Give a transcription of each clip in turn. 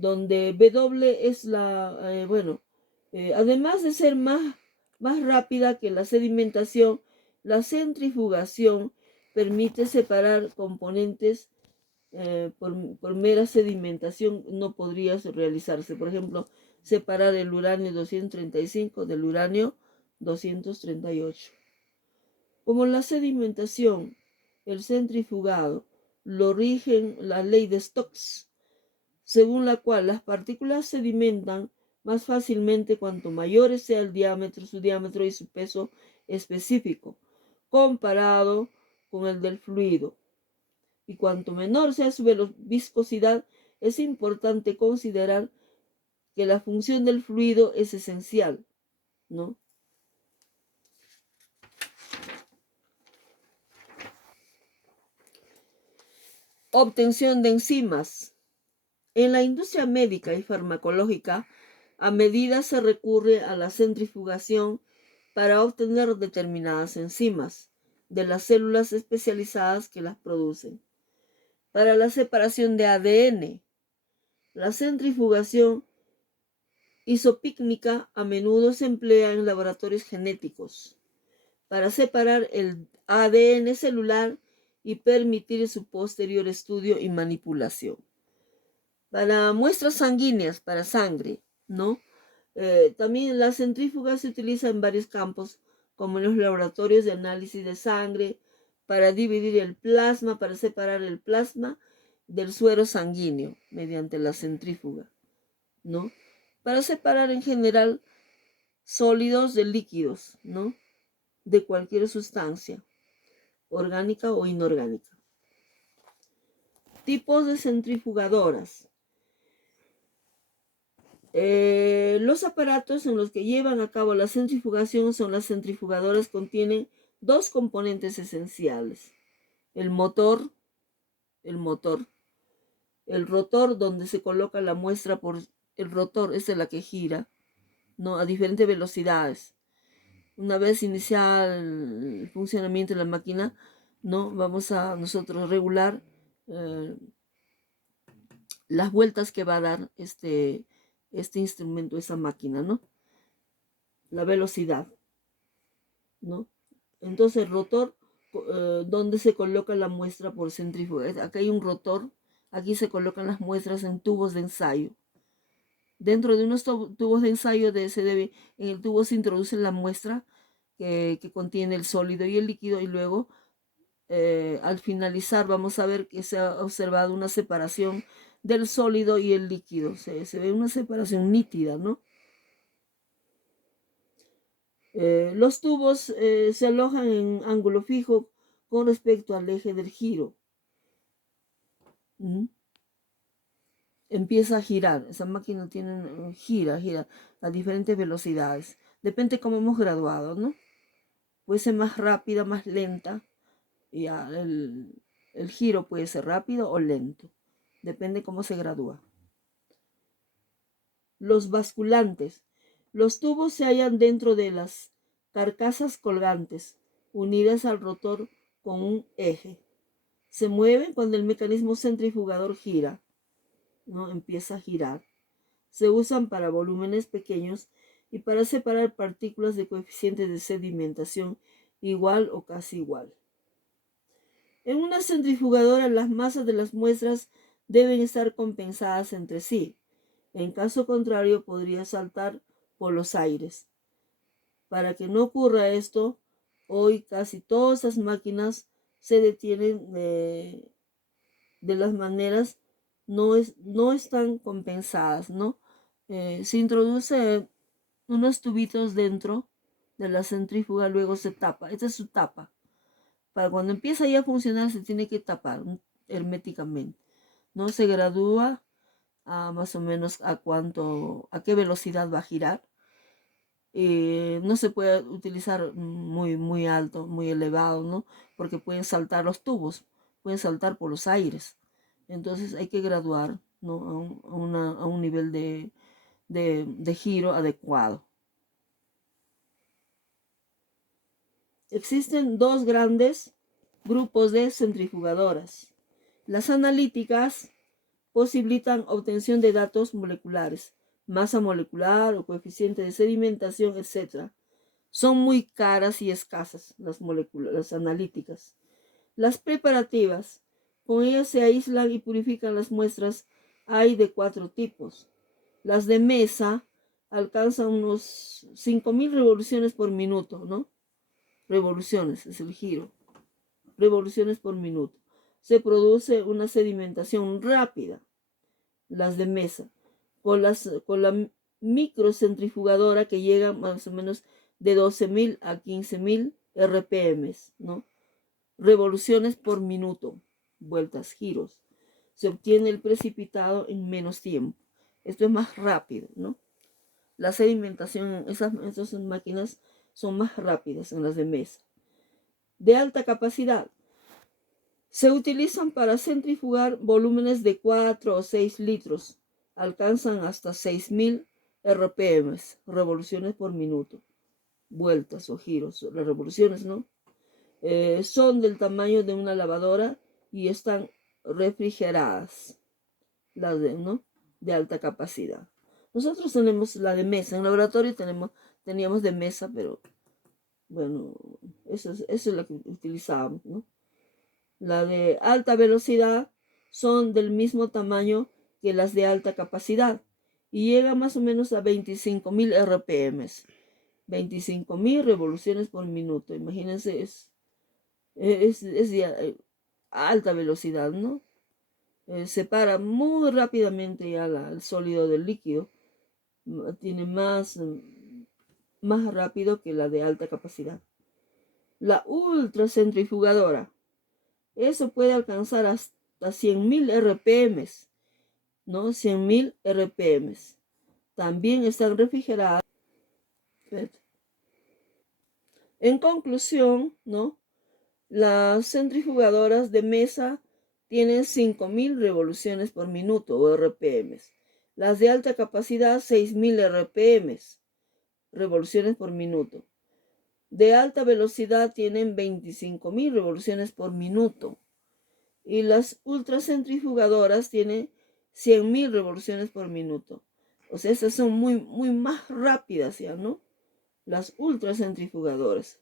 donde W es además de ser más rápida que la sedimentación, la centrifugación permite separar componentes por mera sedimentación no podría realizarse. Por ejemplo, separar el uranio 235 del uranio 238. Como la sedimentación, el centrifugado, lo rigen la ley de Stokes, según la cual las partículas sedimentan más fácilmente cuanto mayor sea el diámetro, su diámetro y su peso específico, comparado con el del fluido. Y cuanto menor sea su viscosidad, es importante considerar que la función del fluido es esencial, ¿no? Obtención de enzimas. En la industria médica y farmacológica, a medida se recurre a la centrifugación para obtener determinadas enzimas de las células especializadas que las producen. Para la separación de ADN, la centrifugación isopícnica a menudo se emplea en laboratorios genéticos para separar el ADN celular y permitir su posterior estudio y manipulación. Para muestras sanguíneas, para sangre, ¿no? También la centrífuga se utiliza en varios campos, como en los laboratorios de análisis de sangre, para dividir el plasma, para separar el plasma del suero sanguíneo mediante la centrífuga, ¿no? Para separar en general sólidos de líquidos, ¿no? De cualquier sustancia, orgánica o inorgánica. Tipos de centrifugadoras. Los aparatos en los que llevan a cabo la centrifugación son las centrifugadoras que contienen dos componentes esenciales. El motor, el rotor donde se coloca la muestra por el rotor, es la que gira, ¿no? A diferentes velocidades. Una vez iniciado el funcionamiento de la máquina, ¿no? Vamos a nosotros regular las vueltas que va a dar este instrumento, esa máquina, ¿no? La velocidad, ¿no? Entonces el rotor, donde se coloca la muestra por centrífuga. Acá hay un rotor, aquí se colocan las muestras en tubos de ensayo. Dentro de unos tubos de ensayo en el tubo se introduce la muestra que contiene el sólido y el líquido, y luego al finalizar vamos a ver que se ha observado una separación del sólido y el líquido. Se ve una separación nítida, ¿no? Los tubos se alojan en ángulo fijo con respecto al eje del giro. Empieza a girar. Esa máquina gira a diferentes velocidades. Depende cómo hemos graduado, ¿no? Puede ser más rápida, más lenta. Y el giro puede ser rápido o lento. Depende cómo se gradúa. Los basculantes. Los tubos se hallan dentro de las carcasas colgantes, unidas al rotor con un eje. Se mueven cuando el mecanismo centrifugador gira, ¿no? Empieza a girar. Se usan para volúmenes pequeños y para separar partículas de coeficiente de sedimentación igual o casi igual. En una centrifugadora, las masas de las muestras deben estar compensadas entre sí. En caso contrario, podría saltar por los aires. Para que no ocurra esto, hoy casi todas las máquinas se detienen de las maneras no están compensadas, ¿no? Se introduce unos tubitos dentro de la centrífuga, luego se tapa. Esta es su tapa. Para cuando empieza ya a funcionar se tiene que tapar herméticamente, ¿no? Se gradúa a más o menos a qué velocidad va a girar. No se puede utilizar muy alto, muy elevado, ¿no? Porque pueden saltar los tubos, pueden saltar por los aires. Entonces hay que graduar, ¿no? a un nivel de giro adecuado. Existen dos grandes grupos de centrifugadoras. Las analíticas, posibilitan obtención de datos moleculares, masa molecular o coeficiente de sedimentación, etc. Son muy caras y escasas las moléculas, las analíticas. Las preparativas, con ellas se aíslan y purifican las muestras. Hay de 4 tipos. Las de mesa alcanzan unos 5.000 revoluciones por minuto, ¿no? Revoluciones es el giro. Revoluciones por minuto. Se produce una sedimentación rápida, las de mesa, con la microcentrifugadora que llega más o menos de 12.000 a 15.000 RPM, ¿no? Revoluciones por minuto, vueltas, giros. Se obtiene el precipitado en menos tiempo. Esto es más rápido, ¿no? La sedimentación, esas máquinas son más rápidas en las de mesa. De alta capacidad. Se utilizan para centrifugar volúmenes de 4 o 6 litros. Alcanzan hasta 6.000 RPM, revoluciones por minuto. Vueltas o giros, las revoluciones, ¿no? Son del tamaño de una lavadora y están refrigeradas, las ¿no? de alta capacidad. Nosotros tenemos la de mesa, en el laboratorio teníamos de mesa, pero bueno, eso es la que utilizábamos, ¿no? La de alta velocidad son del mismo tamaño que las de alta capacidad y llega más o menos a 25.000 RPM, 25.000 revoluciones por minuto. Imagínense, es de alta velocidad, ¿no? Separa muy rápidamente ya el sólido del líquido. Tiene más rápido que la de alta capacidad. La ultracentrifugadora. Eso puede alcanzar hasta 100.000 RPM, ¿no? 100.000 RPM. También están refrigeradas. En conclusión, ¿no? Las centrifugadoras de mesa tienen 5.000 revoluciones por minuto o RPM. Las de alta capacidad 6.000 RPM, revoluciones por minuto. De alta velocidad tienen 25.000 revoluciones por minuto. Y las ultracentrifugadoras tienen 100.000 revoluciones por minuto. O sea, estas son muy, muy más rápidas ya, ¿no? Las ultracentrifugadoras.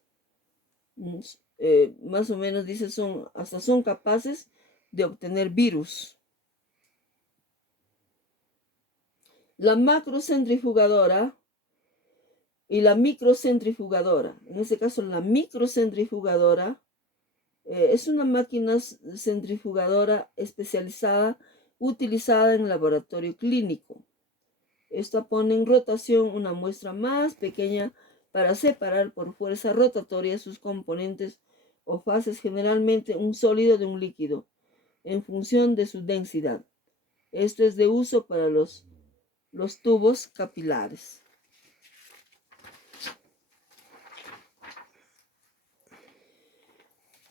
Más o menos dice, hasta son capaces de obtener virus. La macrocentrifugadora y la microcentrifugadora. En este caso, la microcentrifugadora es una máquina centrifugadora especializada utilizada en laboratorio clínico. Esta pone en rotación una muestra más pequeña para separar por fuerza rotatoria sus componentes o fases, generalmente un sólido de un líquido, en función de su densidad. Esto es de uso para los tubos capilares.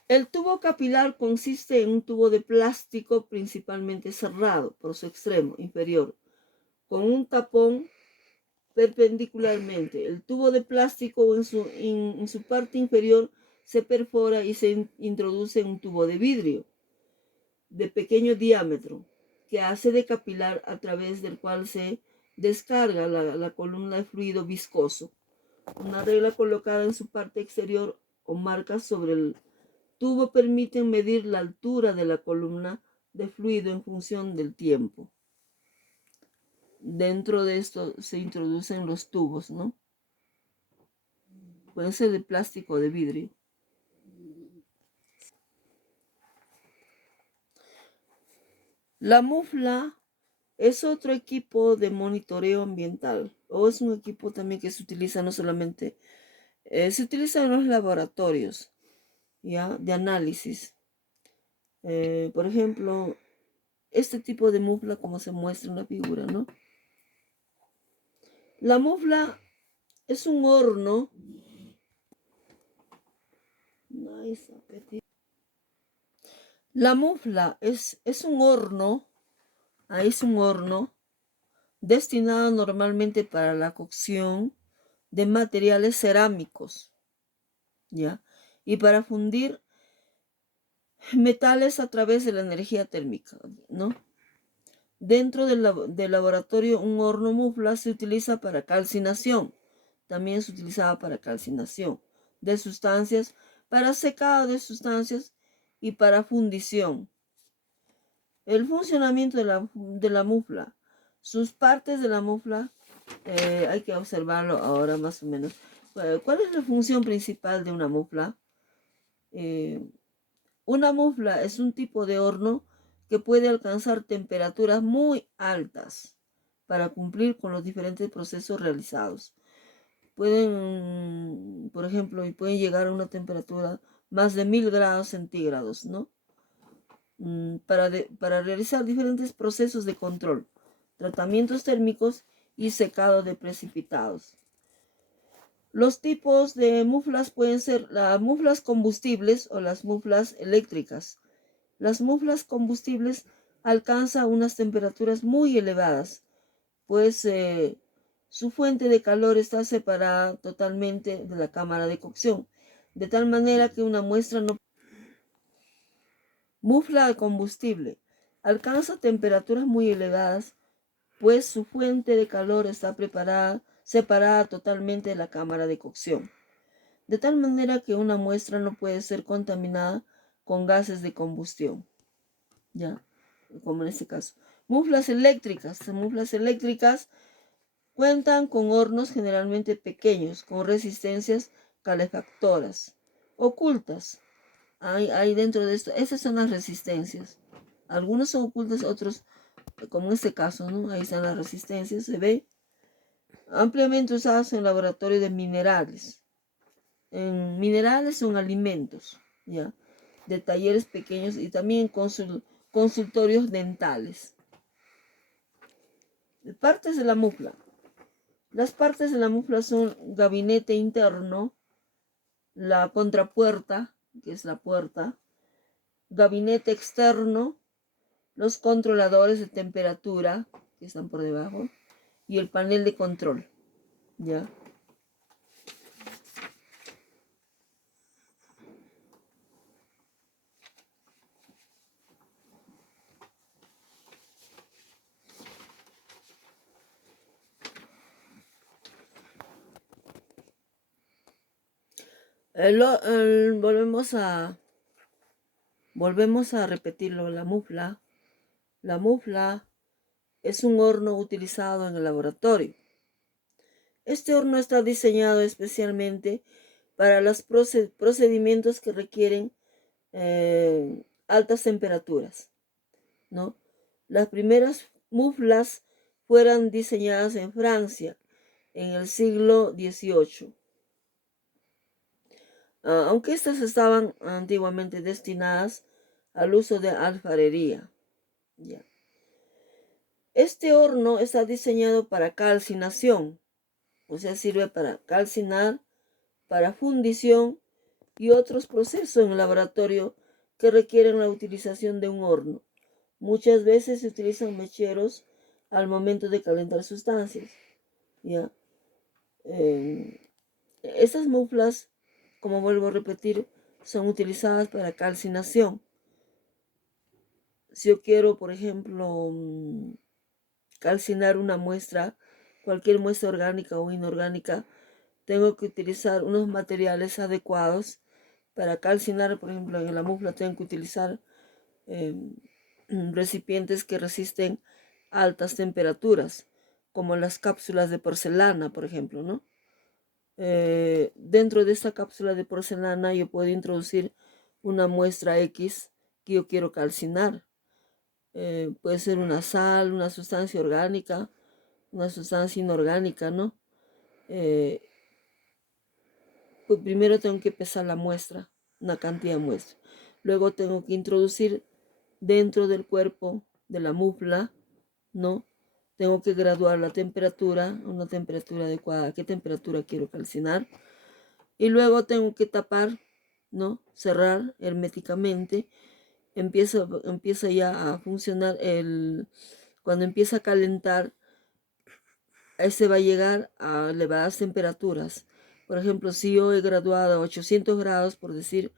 El tubo capilar consiste en un tubo de plástico principalmente cerrado por su extremo inferior, con un tapón perpendicularmente. El tubo de plástico en su parte inferior se perfora y se introduce en un tubo de vidrio de pequeño diámetro que hace de capilar, a través del cual se descarga la columna de fluido viscoso. Una regla colocada en su parte exterior o marcas sobre el tubo permiten medir la altura de la columna de fluido en función del tiempo. Dentro de esto se introducen los tubos, ¿no? Pueden ser de plástico o de vidrio. La mufla es otro equipo de monitoreo ambiental, o es un equipo también que se utiliza no solamente, se utiliza en los laboratorios, ¿ya? De análisis. Por ejemplo, este tipo de mufla, como se muestra en la figura, ¿no? La mufla es un horno. La mufla es un horno, es un horno destinado normalmente para la cocción de materiales cerámicos, ¿ya? Y para fundir metales a través de la energía térmica, ¿no? Dentro del laboratorio, un horno mufla se utiliza para calcinación. También se utilizaba para calcinación de sustancias, para secado de sustancias y para fundición. El funcionamiento de la mufla. Sus partes de la mufla, hay que observarlo ahora más o menos. ¿Cuál es la función principal de una mufla? Una mufla es un tipo de horno que puede alcanzar temperaturas muy altas para cumplir con los diferentes procesos realizados. Pueden, por ejemplo, y pueden llegar a una temperatura más de 1000 grados centígrados, ¿no? Para realizar diferentes procesos de control, tratamientos térmicos y secado de precipitados. Los tipos de muflas pueden ser las muflas combustibles o las muflas eléctricas. Las muflas combustibles alcanzan unas temperaturas muy elevadas, pues su fuente de calor está separada totalmente de la cámara de cocción, de tal manera que una muestra no... Mufla de combustible alcanza temperaturas muy elevadas, pues su fuente de calor está separada totalmente de la cámara de cocción, de tal manera que una muestra no puede ser contaminada con gases de combustión, ¿ya? Como en este caso. Muflas eléctricas. Muflas eléctricas cuentan con hornos generalmente pequeños, con resistencias calefactoras, ocultas. Hay dentro de esto, esas son las resistencias. Algunos son ocultas, otros, como en este caso, ¿no? Ahí están las resistencias, se ve. Ampliamente usadas en laboratorio de minerales. En minerales son alimentos, ¿ya? De talleres pequeños y también consultorios dentales. Partes de la mufla. Las partes de la mufla son gabinete interno, la contrapuerta, que es la puerta, gabinete externo, los controladores de temperatura, que están por debajo, y el panel de control, ¿ya? Volvemos a repetirlo, la mufla. La mufla es un horno utilizado en el laboratorio. Este horno está diseñado especialmente para los procedimientos que requieren altas temperaturas, ¿no? Las primeras muflas fueron diseñadas en Francia en el siglo XVIII, aunque estas estaban antiguamente destinadas al uso de alfarería. ¿Ya? Este horno está diseñado para calcinación, o sea, sirve para calcinar, para fundición y otros procesos en el laboratorio que requieren la utilización de un horno. Muchas veces se utilizan mecheros al momento de calentar sustancias, ¿ya? Estas muflas, como vuelvo a repetir, son utilizadas para calcinación. Si yo quiero, por ejemplo, calcinar una muestra, cualquier muestra orgánica o inorgánica, tengo que utilizar unos materiales adecuados para calcinar. Por ejemplo, en la mufla tengo que utilizar recipientes que resisten altas temperaturas, como las cápsulas de porcelana, por ejemplo, ¿no? Dentro de esta cápsula de porcelana yo puedo introducir una muestra X que yo quiero calcinar. Puede ser una sal, una sustancia orgánica, una sustancia inorgánica, ¿no? Pues primero tengo que pesar la muestra, una cantidad de muestra. Luego tengo que introducir dentro del cuerpo de la mufla, ¿no? Tengo que graduar la temperatura, una temperatura adecuada. ¿A qué temperatura quiero calcinar? Y luego tengo que tapar, ¿no? Cerrar herméticamente. Empieza ya a funcionar cuando empieza a calentar, se va a llegar a elevadas temperaturas. Por ejemplo, si yo he graduado a 800 grados, por decir,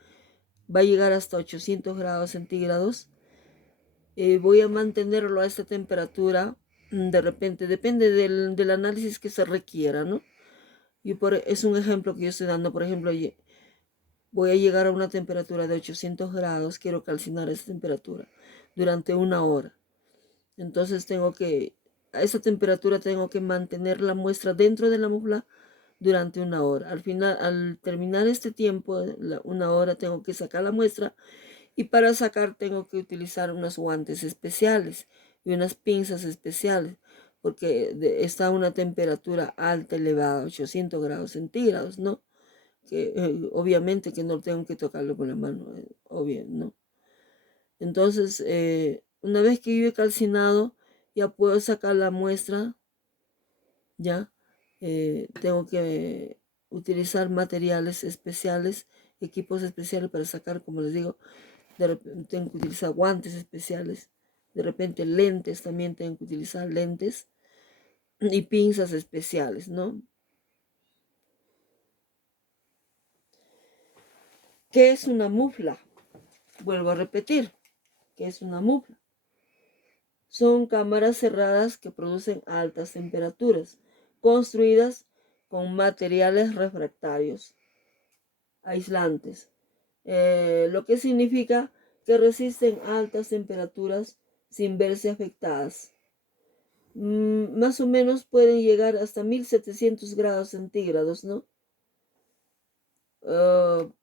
va a llegar hasta 800 grados centígrados. voy a mantenerlo a esta temperatura. De repente, depende del análisis que se requiera, ¿no? Es un ejemplo que yo estoy dando. Por ejemplo, voy a llegar a una temperatura de 800 grados, quiero calcinar esa temperatura durante una hora. Entonces a esa temperatura tengo que mantener la muestra dentro de la mufla durante una hora. Al terminar este tiempo, una hora, tengo que sacar la muestra, y para sacar tengo que utilizar unos guantes especiales y unas pinzas especiales, porque está a una temperatura alta, elevada, 800 grados centígrados, ¿no? Que obviamente que no tengo que tocarlo con la mano, obvio, ¿no? Entonces, una vez que yo he calcinado, ya puedo sacar la muestra, ya. Tengo que utilizar materiales especiales, equipos especiales para sacar, como les digo. De repente tengo que utilizar guantes especiales, de repente lentes, también tengo que utilizar lentes y pinzas especiales, ¿no? ¿Qué es una mufla? Vuelvo a repetir, ¿qué es una mufla? Son cámaras cerradas que producen altas temperaturas, construidas con materiales refractarios aislantes, lo que significa que resisten altas temperaturas sin verse afectadas. Más o menos pueden llegar hasta 1700 grados centígrados, ¿no?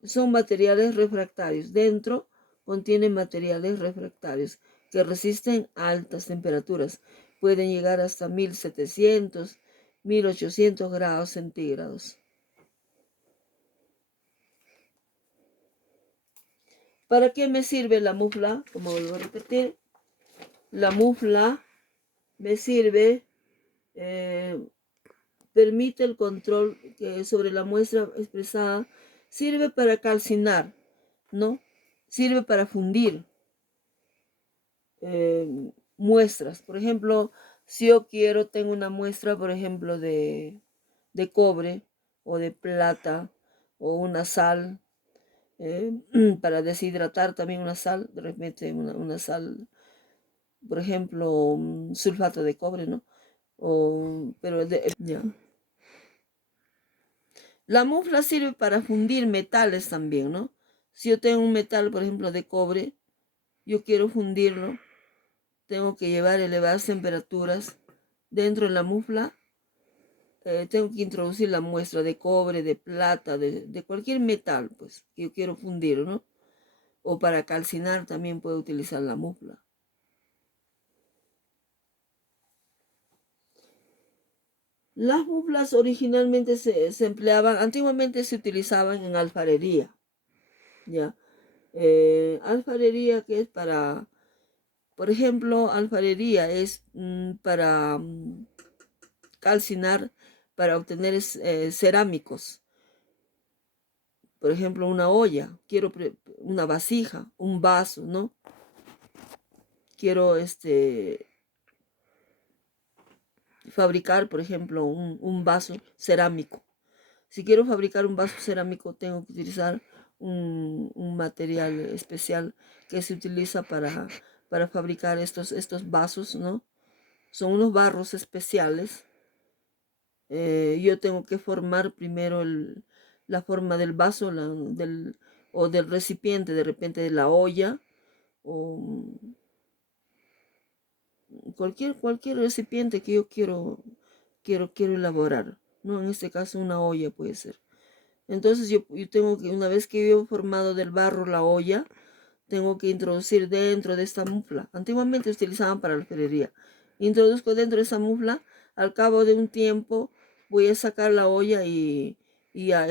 Son materiales refractarios. Dentro contienen materiales refractarios que resisten altas temperaturas. Pueden llegar hasta 1700, 1800 grados centígrados. ¿Para qué me sirve la mufla? Como vuelvo a repetir, la mufla me sirve, permite el control sobre la muestra expresada, sirve para calcinar, ¿no? Sirve para fundir muestras. Por ejemplo, si yo tengo una muestra, por ejemplo, de cobre o de plata o una sal, para deshidratar también una sal, de repente una sal, por ejemplo, un sulfato de cobre, ¿no? Ya. La mufla sirve para fundir metales también, ¿no? Si yo tengo un metal, por ejemplo, de cobre, yo quiero fundirlo, tengo que llevar elevadas temperaturas dentro de la mufla. Tengo que introducir la muestra de cobre, de plata, de cualquier metal, pues, que yo quiero fundir, ¿no? O para calcinar también puedo utilizar la mufla. Las muflas originalmente se empleaban, antiguamente se utilizaban en alfarería, ¿ya? Alfarería que es para, por ejemplo, alfarería es para calcinar, para obtener cerámicos. Por ejemplo, una olla, quiero una vasija, un vaso, ¿no? Quiero fabricar, por ejemplo, un vaso cerámico. Si quiero fabricar un vaso cerámico, tengo que utilizar un material especial que se utiliza para fabricar estos vasos, ¿no? Son unos barros especiales. Yo tengo que formar primero la forma del vaso, o del recipiente, de repente de la olla, o cualquier recipiente que yo quiero elaborar, ¿no? En este caso una olla puede ser. Entonces yo tengo que, una vez que yo he formado del barro la olla, tengo que introducir dentro de esta mufla. Antiguamente utilizaban para alfarería. Introduzco dentro de esa mufla, al cabo de un tiempo voy a sacar la olla y ya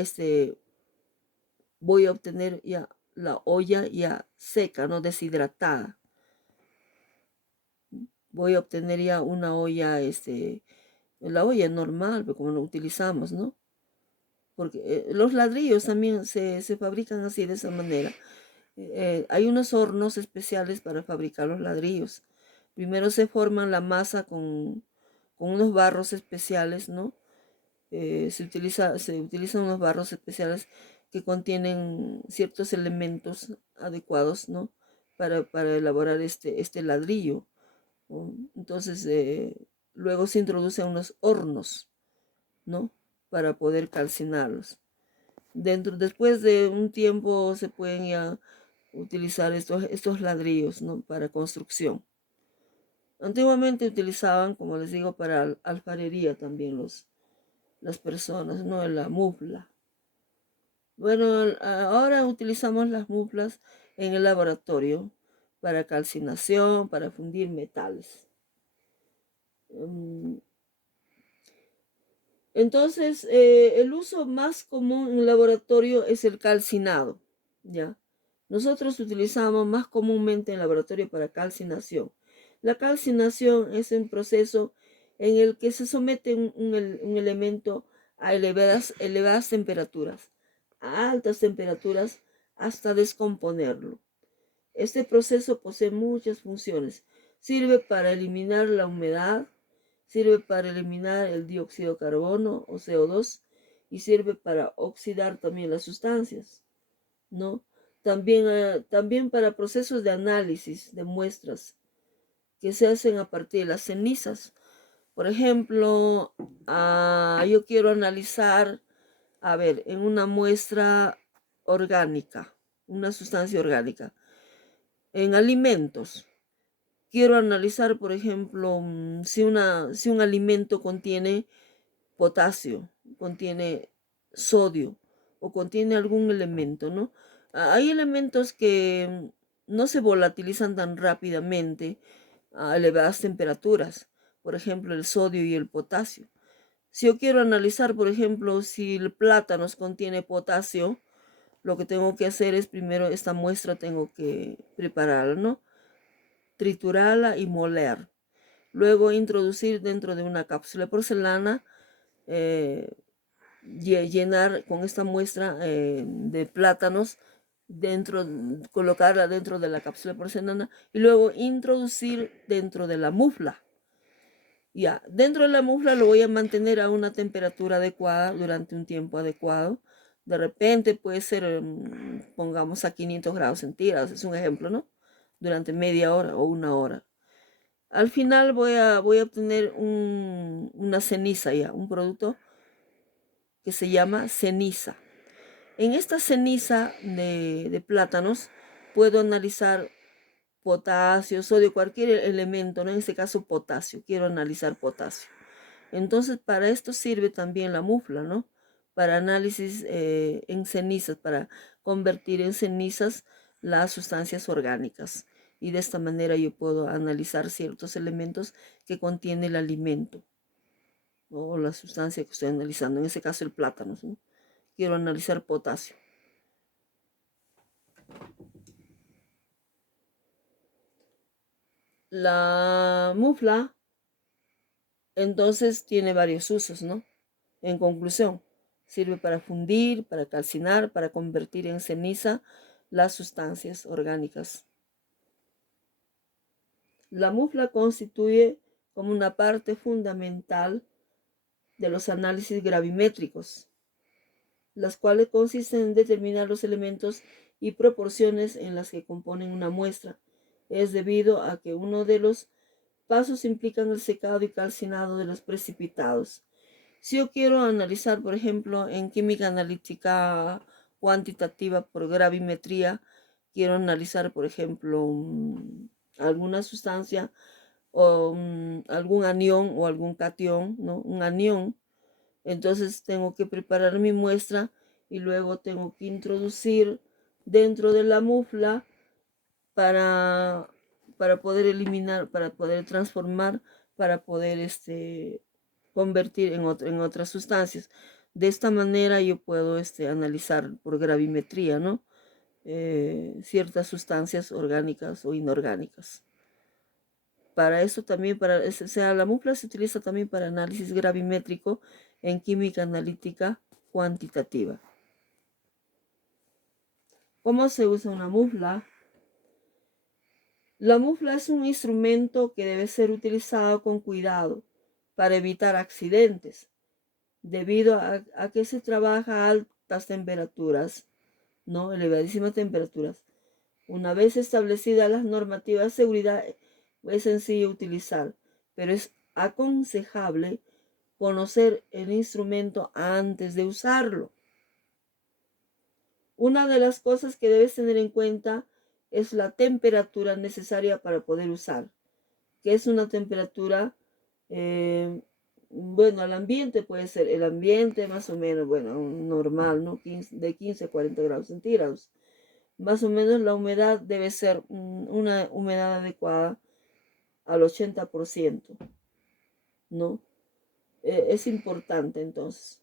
voy a obtener ya la olla ya seca, no deshidratada. Voy a obtener ya una olla, la olla normal, como lo utilizamos, ¿no? Porque los ladrillos también se fabrican así, de esa manera. Hay unos hornos especiales para fabricar los ladrillos. Primero se forman la masa con unos barros especiales, ¿no? Se utilizan unos barros especiales que contienen ciertos elementos adecuados, ¿no? para elaborar este ladrillo, ¿no? Entonces, luego se introduce a unos hornos, ¿no? Para poder calcinarlos. Después de un tiempo se pueden ya utilizar estos ladrillos, ¿no? Para construcción. Antiguamente utilizaban, como les digo, para alfarería también las personas, ¿no? La mufla. Bueno, ahora utilizamos las muflas en el laboratorio para calcinación, para fundir metales. Entonces, el uso más común en el laboratorio es el calcinado, ¿ya? Nosotros utilizamos más comúnmente en el laboratorio para calcinación. La calcinación es un proceso en el que se somete un elemento a elevadas temperaturas, a altas temperaturas, hasta descomponerlo. Este proceso posee muchas funciones. Sirve para eliminar la humedad, sirve para eliminar el dióxido de carbono o CO2 y sirve para oxidar también las sustancias, ¿no? También para procesos de análisis de muestras que se hacen a partir de las cenizas. Por ejemplo, yo quiero analizar, a ver, en una muestra orgánica, una sustancia orgánica, en alimentos. Quiero analizar, por ejemplo, si un alimento contiene potasio, contiene sodio o contiene algún elemento, ¿no? Hay elementos que no se volatilizan tan rápidamente a elevadas temperaturas, por ejemplo, el sodio y el potasio. Si yo quiero analizar, por ejemplo, si el plátano contiene potasio, lo que tengo que hacer es primero esta muestra tengo que prepararla, ¿no? Triturarla y moler. Luego introducir dentro de una cápsula de porcelana, llenar con esta muestra de plátanos, colocarla dentro de la cápsula de porcelana y luego introducir dentro de la mufla. Ya, dentro de la mufla lo voy a mantener a una temperatura adecuada durante un tiempo adecuado. De repente puede ser, pongamos a 500 grados centígrados, es un ejemplo, ¿no? Durante media hora o una hora. Al final voy a obtener una ceniza ya, un producto que se llama ceniza. En esta ceniza de plátanos puedo analizar potasio, sodio, cualquier elemento, ¿no? En este caso potasio, quiero analizar potasio. Entonces para esto sirve también la mufla, ¿no? Para análisis en cenizas, para convertir en cenizas las sustancias orgánicas. Y de esta manera yo puedo analizar ciertos elementos que contiene el alimento, ¿no? O la sustancia que estoy analizando, en este caso el plátano, ¿no? Quiero analizar potasio. La mufla entonces tiene varios usos, ¿no? En conclusión, sirve para fundir, para calcinar, para convertir en ceniza las sustancias orgánicas. La mufla constituye como una parte fundamental de los análisis gravimétricos, las cuales consisten en determinar los elementos y proporciones en las que componen una muestra. Es debido a que uno de los pasos implican el secado y calcinado de los precipitados. Si yo quiero analizar, por ejemplo, en química analítica cuantitativa por gravimetría, quiero analizar, por ejemplo, alguna sustancia o algún anión o algún catión, ¿no? Un anión. Entonces tengo que preparar mi muestra y luego tengo que introducir dentro de la mufla para, para poder eliminar, para poder transformar, para poder convertir en otras sustancias. De esta manera yo puedo analizar por gravimetría, ¿no? Ciertas sustancias orgánicas o inorgánicas. Para eso también, la mufla se utiliza también para análisis gravimétrico en química analítica cuantitativa. ¿Cómo se usa una mufla? La mufla es un instrumento que debe ser utilizado con cuidado para evitar accidentes, debido a que se trabaja a altas temperaturas, ¿no? Elevadísimas temperaturas. Una vez establecidas las normativas de seguridad, es sencillo utilizar, pero es aconsejable conocer el instrumento antes de usarlo. Una de las cosas que debes tener en cuenta es la temperatura necesaria para poder usar, que es una temperatura, bueno, al ambiente puede ser, el ambiente más o menos, bueno, normal, ¿no? De 15 a 40 grados centígrados. Más o menos la humedad debe ser una humedad adecuada al 80%, ¿no? Es importante entonces.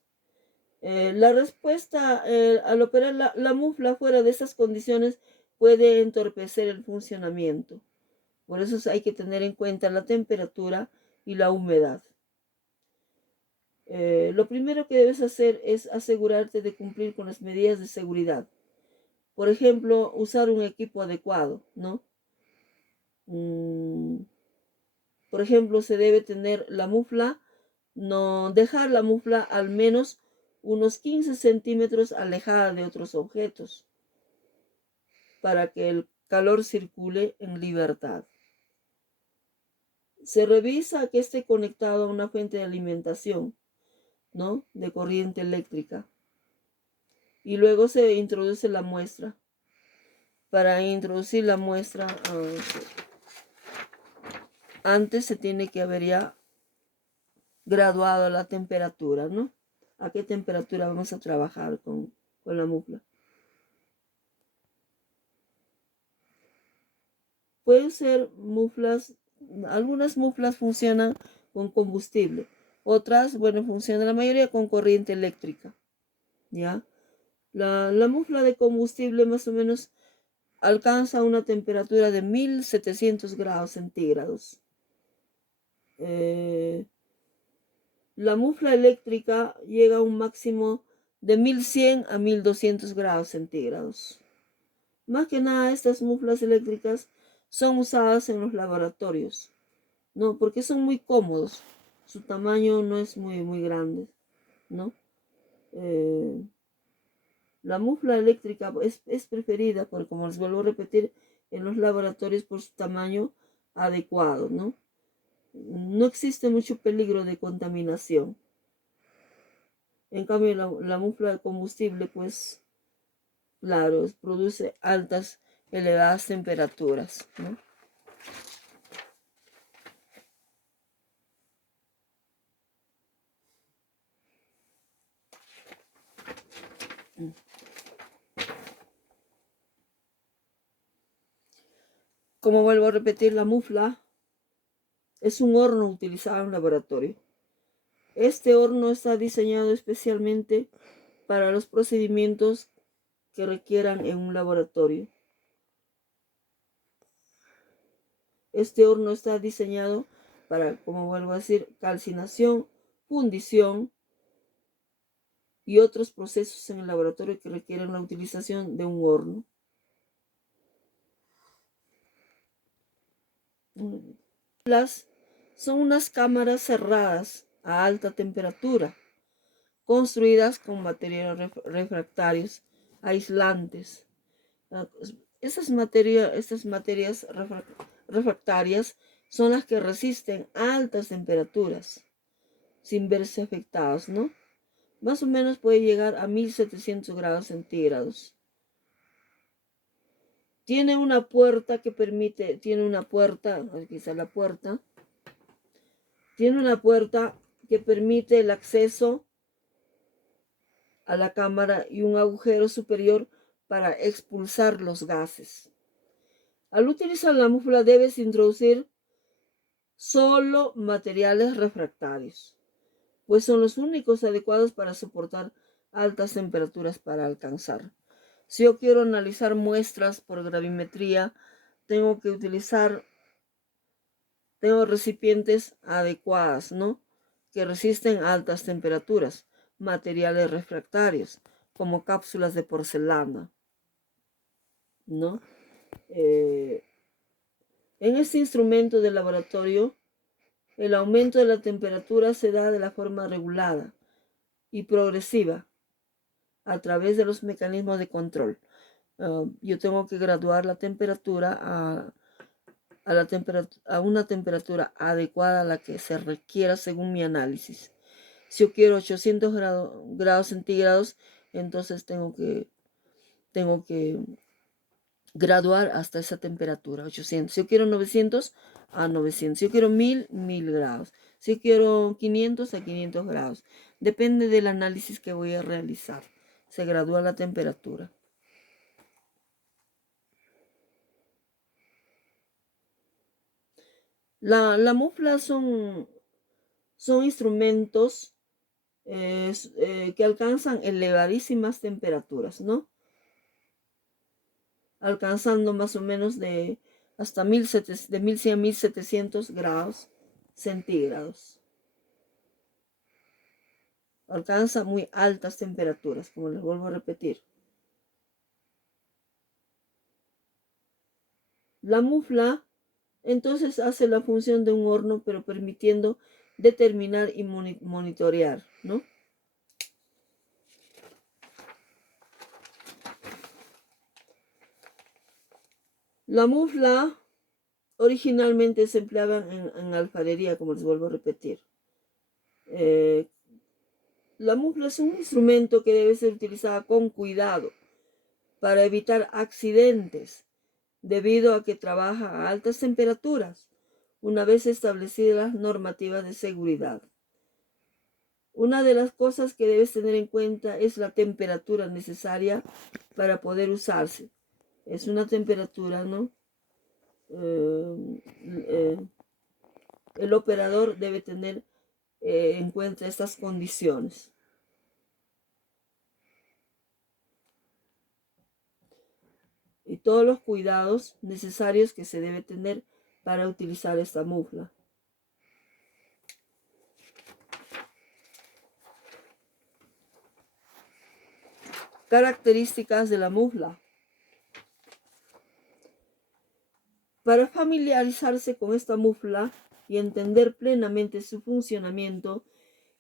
La respuesta al operar la mufla fuera de esas condiciones puede entorpecer el funcionamiento. Por eso hay que tener en cuenta la temperatura y la humedad. Lo primero que debes hacer es asegurarte de cumplir con las medidas de seguridad. Por ejemplo, usar un equipo adecuado, ¿no? Por ejemplo, se debe tener la mufla, no dejar la mufla al menos unos 15 centímetros alejada de otros objetos para que el calor circule en libertad. Se revisa que esté conectado a una fuente de alimentación, ¿no? De corriente eléctrica. Y luego se introduce la muestra. Para introducir la muestra, antes se tiene que haber ya graduado la temperatura, ¿no? ¿A qué temperatura vamos a trabajar con la mufla? Pueden ser muflas, algunas muflas funcionan con combustible, otras, bueno, funcionan la mayoría con corriente eléctrica, ¿ya? La mufla de combustible más o menos alcanza una temperatura de 1700 grados centígrados. La mufla eléctrica llega a un máximo de 1100 a 1200 grados centígrados. Más que nada, estas muflas eléctricas son usadas en los laboratorios, ¿no? Porque son muy cómodos. Su tamaño no es muy grande, ¿no? La mufla eléctrica es preferida, porque como les vuelvo a repetir, en los laboratorios por su tamaño adecuado, ¿no? No existe mucho peligro de contaminación. En cambio, la mufla de combustible, pues, claro, produce altas, elevadas temperaturas, ¿no? Como vuelvo a repetir, la mufla es un horno utilizado en laboratorio. Este horno está diseñado especialmente para los procedimientos que requieran en un laboratorio. Este horno está diseñado para, como vuelvo a decir, calcinación, fundición y otros procesos en el laboratorio que requieren la utilización de un horno. Son unas cámaras cerradas a alta temperatura, construidas con materiales refractarios aislantes. Estas materias refractarias son las que resisten altas temperaturas sin verse afectadas, ¿no? Más o menos puede llegar a 1700 grados centígrados. Tiene una puerta que permite, aquí está la puerta, tiene una puerta que permite el acceso a la cámara y un agujero superior para expulsar los gases. Al utilizar la mufla debes introducir solo materiales refractarios, pues son los únicos adecuados para soportar altas temperaturas para alcanzar. Si yo quiero analizar muestras por gravimetría, tengo recipientes adecuadas, ¿no? Que resisten altas temperaturas, materiales refractarios, como cápsulas de porcelana, ¿no? En este instrumento de laboratorio, el aumento de la temperatura se da de la forma regulada y progresiva a través de los mecanismos de control. yo tengo que graduar la temperatura a una temperatura adecuada a la que se requiera según mi análisis. Si yo quiero 800 grados centígrados, entonces tengo que graduar hasta esa temperatura, 800. Si yo quiero 900, a 900. Si yo quiero 1000 grados. Si yo quiero 500, a 500 grados. Depende del análisis que voy a realizar. Se gradúa la temperatura. La mufla son instrumentos que alcanzan elevadísimas temperaturas, ¿no? Alcanzando más o menos de hasta 1100 a 1700 grados centígrados. Alcanza muy altas temperaturas, como les vuelvo a repetir. La mufla entonces hace la función de un horno, pero permitiendo determinar y monitorear, ¿no? La mufla originalmente se empleaba en alfarería, como les vuelvo a repetir. La mufla es un instrumento que debe ser utilizado con cuidado para evitar accidentes, debido a que trabaja a altas temperaturas, una vez establecidas las normativas de seguridad. Una de las cosas que debes tener en cuenta es la temperatura necesaria para poder usarse. Es una temperatura, ¿no? El operador debe tener en cuenta estas condiciones. Y todos los cuidados necesarios que se debe tener para utilizar esta mufla. Características de la mufla. Para familiarizarse con esta mufla y entender plenamente su funcionamiento,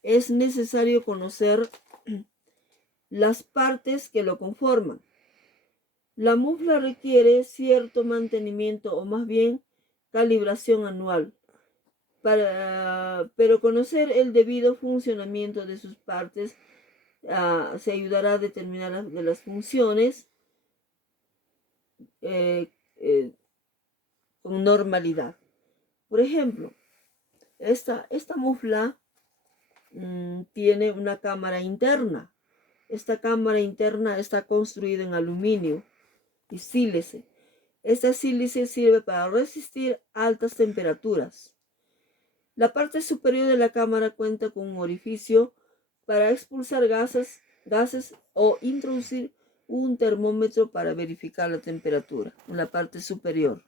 es necesario conocer las partes que lo conforman. La mufla requiere cierto mantenimiento o más bien calibración anual, pero conocer el debido funcionamiento de sus partes se ayudará a determinar de las funciones con normalidad. Por ejemplo, esta mufla tiene una cámara interna. Esta cámara interna está construida en aluminio y sílice. Esta sílice sirve para resistir altas temperaturas. La parte superior de la cámara cuenta con un orificio para expulsar gases o introducir un termómetro para verificar la temperatura en la parte superior.